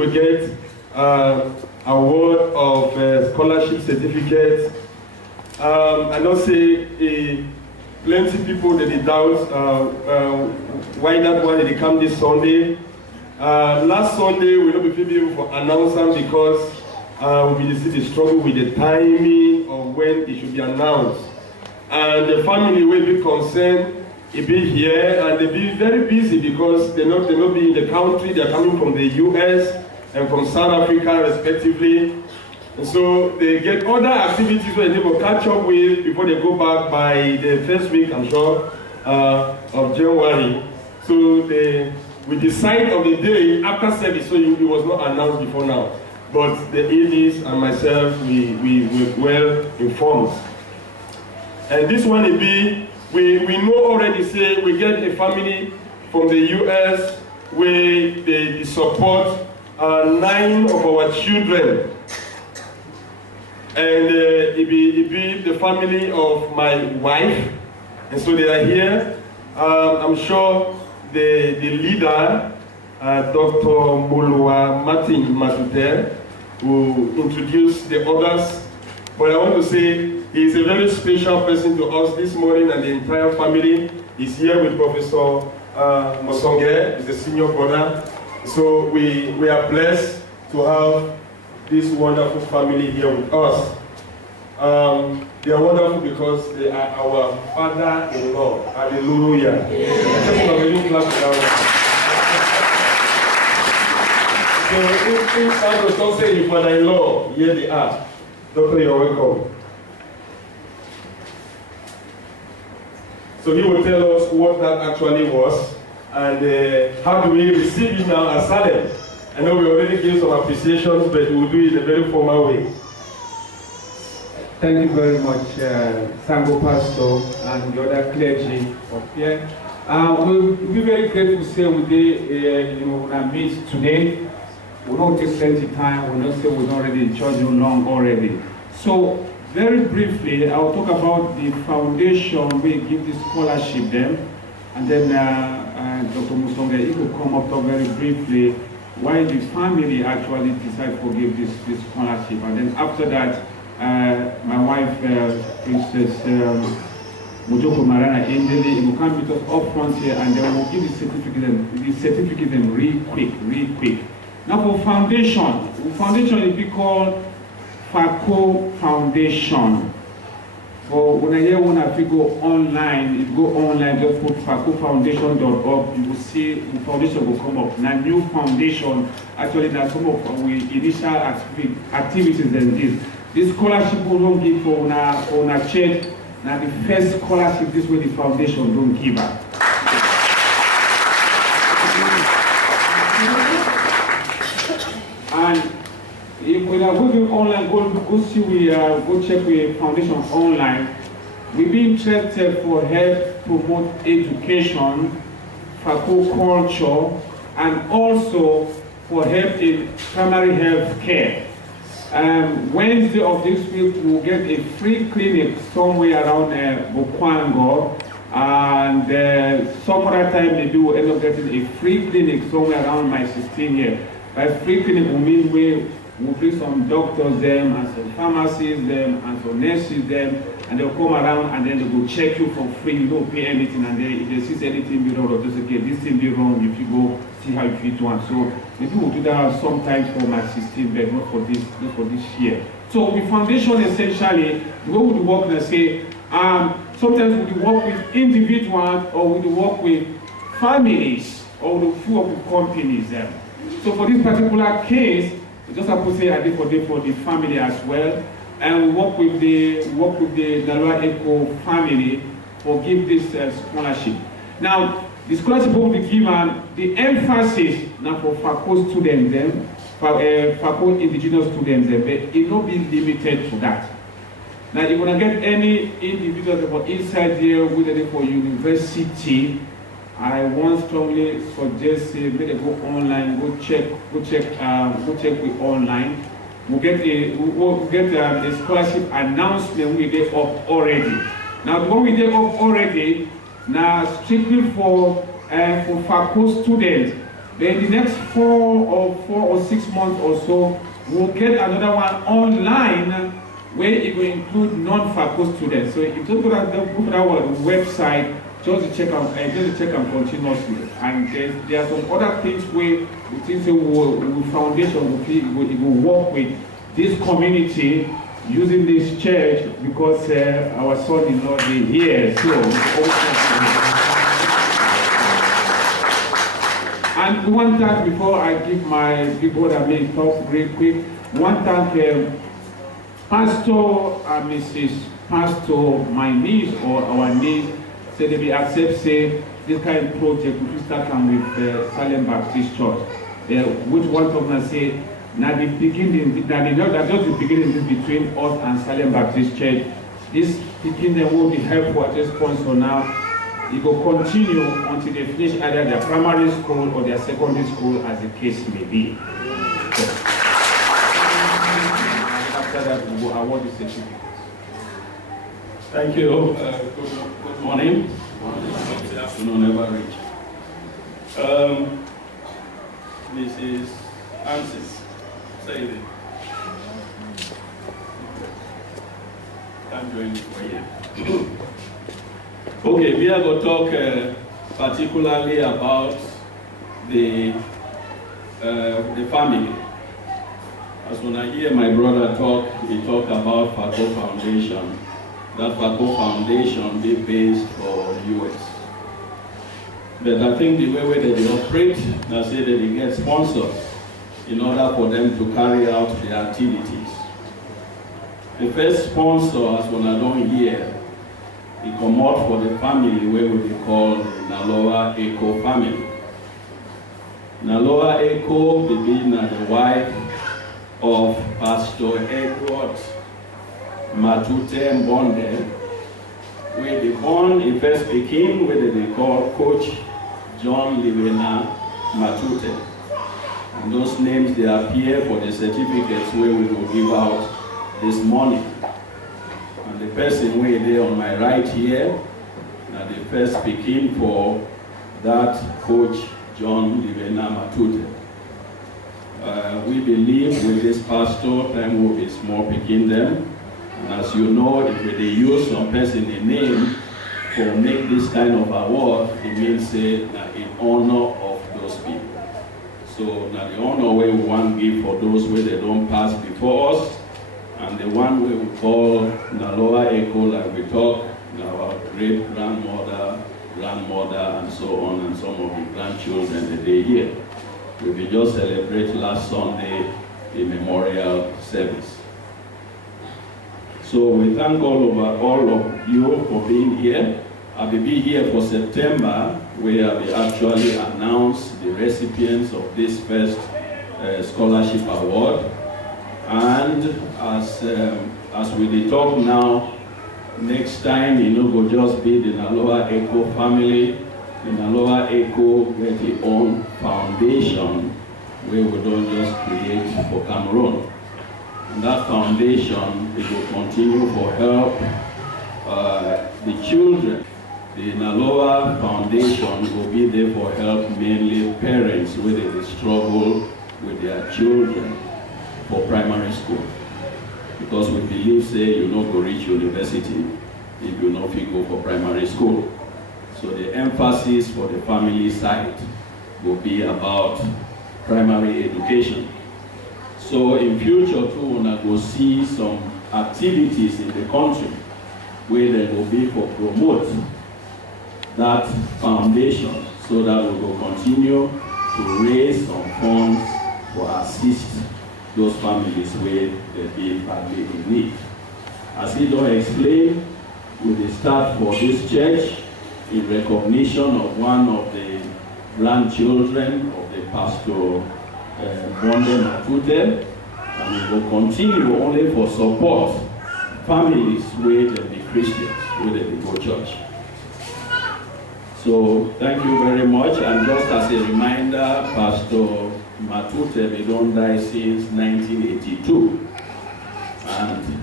We get award of scholarship certificates. I know say plenty people that they doubt why that one they come this Sunday. Last Sunday we don't be able to announce them because we see the struggle with the timing of when it should be announced. And the family will be concerned. They be here and they be very busy because they not be in the country. They are coming from the US and from South Africa respectively. And so they get other activities where they will catch up with before they go back by the first week, I'm sure, of January. So we decide on the day after service, so it was not announced before now. But the ADs and myself, we were well informed. And this one will be, we know already, say we get a family from the US where they support 9 of our children. And it be the family of my wife. And so they are here. I'm sure the leader, Dr. Molua Martin Matute, will introduce the others. But I want to say he's a very special person to us this morning, and the entire family is here with Professor Mosonge, he's a senior brother. So we are blessed to have this wonderful family here with us. They are wonderful because they are our father-in-law. Hallelujah. So if I don't say your father-in-law, here they are. Doctor, you're welcome. So he will tell us what that actually was and how do we receive it now as Salem. I know we already gave some appreciations, but we'll do it in a very formal way. Thank you very much, Sango Pastor and the other clergy of here. We'll be very grateful to say we did, in our midst today. We don't take plenty time, we'll not say we're not already in church long already. So, very briefly, I'll talk about the foundation we give this scholarship them, and then Dr. Musonge, will come up to very briefly why the family actually decided to give this scholarship. And then after that, my wife, Princess Mujoko Marana Angeli, will come with us up front here, and then we'll give the certificate them real quick. Now for foundation will be called Fako Foundation. For when I go online, just put fakofoundation.org, you will see the foundation will come up. Now new foundation, actually that's some of our initial activities and this. This scholarship will don't give for our church. Now the first scholarship this way the foundation don't give up. And if we are going online, go see go check the foundation online. We be interested for help promote education, Fako culture, and also for help in primary health care. Wednesday of this week we'll get a free clinic somewhere around Bokwango, and some other time maybe we'll end up getting a free clinic somewhere around my 16 here. By free clinic will mean we'll bring some doctors them and some pharmacists them and some nurses them, and they'll come around and then they will check you for free. You don't pay anything, and then if they see anything be wrong, they'll just say, okay, this thing be wrong, if you go see how you fit one. So maybe we'll do that sometimes for my 16 but not for this year. So the foundation essentially, the way we work, let's say, sometimes we work with individuals or we work with families or we work with companies. So for this particular case, we just have to say I did for the family as well. And we work with the Naloa Eco family for give this scholarship. Now, the scholarship will be given, the emphasis now for Fako students, Fako indigenous students, but it will not be limited to that. Now, if you want to get any individual for inside here, whether for university, I want strongly suggest make it go online, go check with online. We'll get a scholarship announcement we get up already. Now, the one we get up already, now strictly for Fako students. Then the next 4 or 6 months or so, we'll get another one online where it will include non-Fako students. So if you go to that website, just check them continuously. And there are some other things where we think the foundation will work with this community using this church because our son-in-law is here. So, and one time before I give my people that may talk real quick, one time Pastor and Mrs. Pastor, my niece or our niece, said they will accept, say, this kind of project, we start with Salem Baptist Church. Which one of them say, now the beginning, that's just the beginning between us and Salem Baptist Church. This beginning will be helpful at this point, so now it will continue until they finish either their primary school or their secondary school, as the case may be. So, after that, we will award the certificate. Thank you. Good morning. Good afternoon, ever reach. Mrs. Francis, say it. I'm joining for you. Okay, we are going to talk particularly about the family. As when I hear my brother talk, he talk about Fako Foundation. That Fako Foundation be based for US. But I think the way that they operate, I say that they get sponsors in order for them to carry out their activities. The first sponsor, as when I don't hear, he come out for the family where we be called the Naloa Eco family. Naloa Eco being the wife of Pastor Edward Matute Mbonde, where they born in first Peking, where they call Coach John Livena Matute. And those names they appear for the certificates where we will give out this morning. And the person where they on my right here, now the first Peking for that Coach John Livena Matute. We believe with this pastor, time will be small picking them. And as you know, if they use some person in name for make this kind of award, it means in honor of those people. So now the honor we want to give for those where they don't pass before us, and the one we will call Naloa Eco, like we talk, our great grandmother, and so on, and some of the grandchildren that they here. We will just celebrate last Sunday the memorial service. So we thank all of you for being here. I will be here for September, where we actually announce the recipients of this first scholarship award. And as we talk now, next time will just be the Naloa Eco family. The Naloa Eco get their own foundation where we don't just create for Cameroon. And that foundation, it will continue for help the children. The Naloa Foundation will be there for help mainly parents where they struggle with their children. for primary school. Because we believe, say, you not go reach university if you not fit go for primary school. So the emphasis for the family side will be about primary education. So in future too, we go see some activities in the country where they will be for promote that foundation, so that we will continue to raise some funds to assist those families where they be badly in need. As he don't explain, we will start for this church in recognition of one of the grandchildren of the pastor Bonde Matute, and we will continue only for support families where they be Christians, where they go church. So thank you very much, and just as a reminder, Pastor Matute we don't die since 1982, and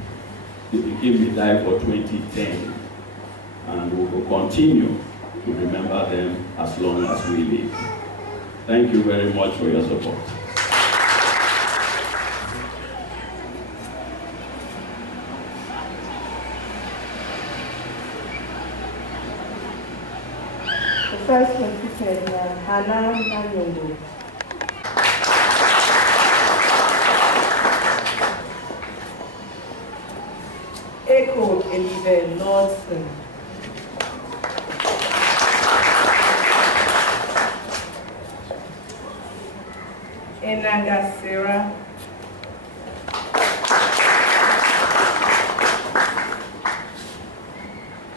the became die for 2010, and we will continue to remember them as long as we live. Thank you very much for your support. The first one is Hannah Nanyongo. Echo Elive Lordson. Enanga Sarah.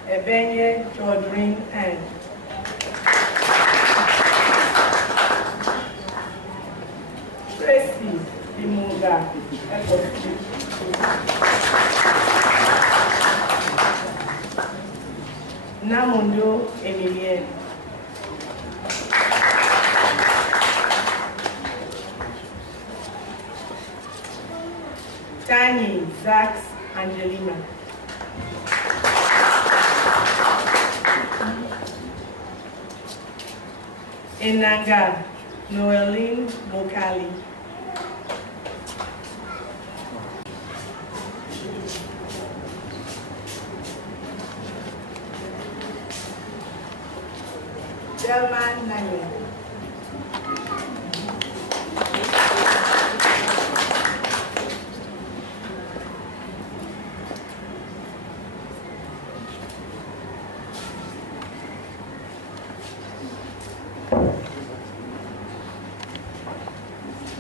Ebenye Jodrin and Tracy Limunga. Namundo Emilien. Tani Zax Angelina. Enanga Noeline Mokali. Delman Nanya.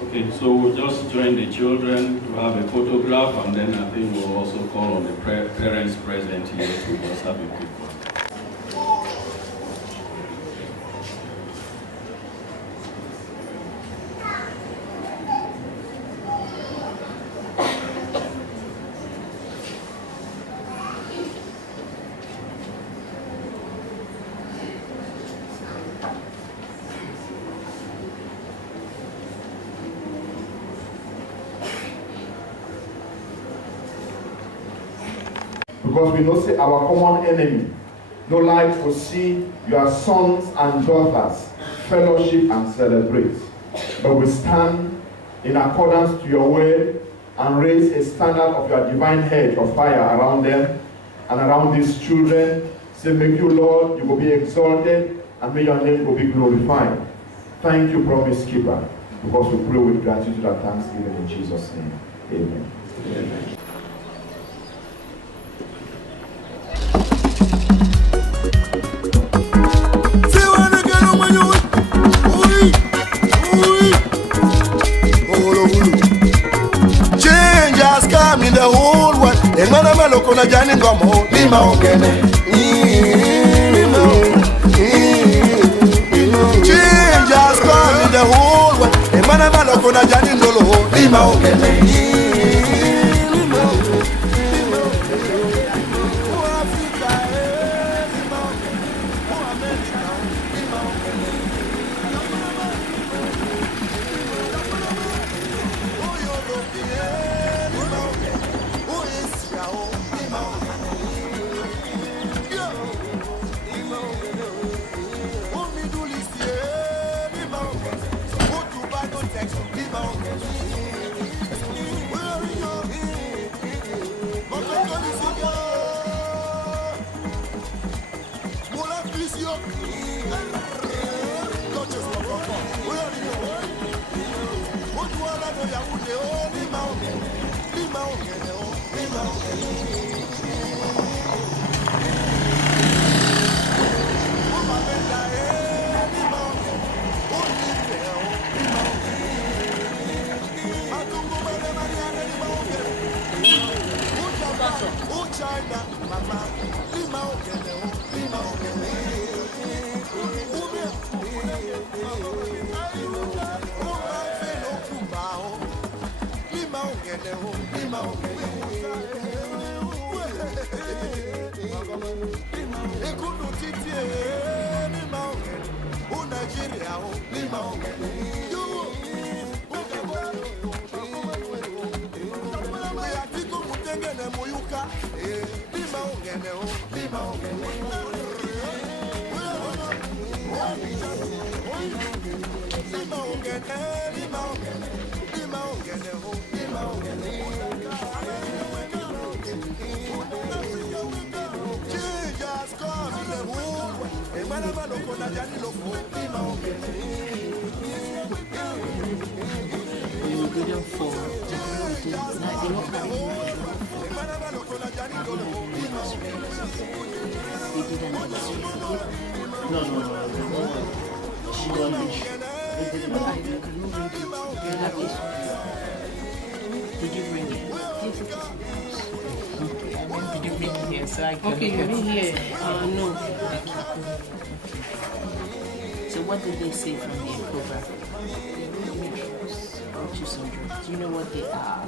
Okay, so we'll just join the children to have a photograph, and then I think we'll also call on the parents present here to just have a quick one. Because we know say our common enemy no like to see your sons and daughters fellowship and celebrate. But we stand in accordance to your word and raise a standard of your divine hedge of fire around them and around these children. Say, make you, Lord, you will be exalted and may your name will be glorified. Thank you, promise keeper, because we pray with gratitude and thanksgiving in Jesus' name. Amen. Amen. In the whole world, and when I'm a local Johnny Gomo, Lima Ogene. Change has come in the whole world, and when I'm a local Johnny Golo, Lima Ogene. Okay, you'll be here. No. So what did they say from the infographic? Do you know what they are?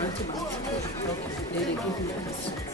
Antibiotics. Okay. They give me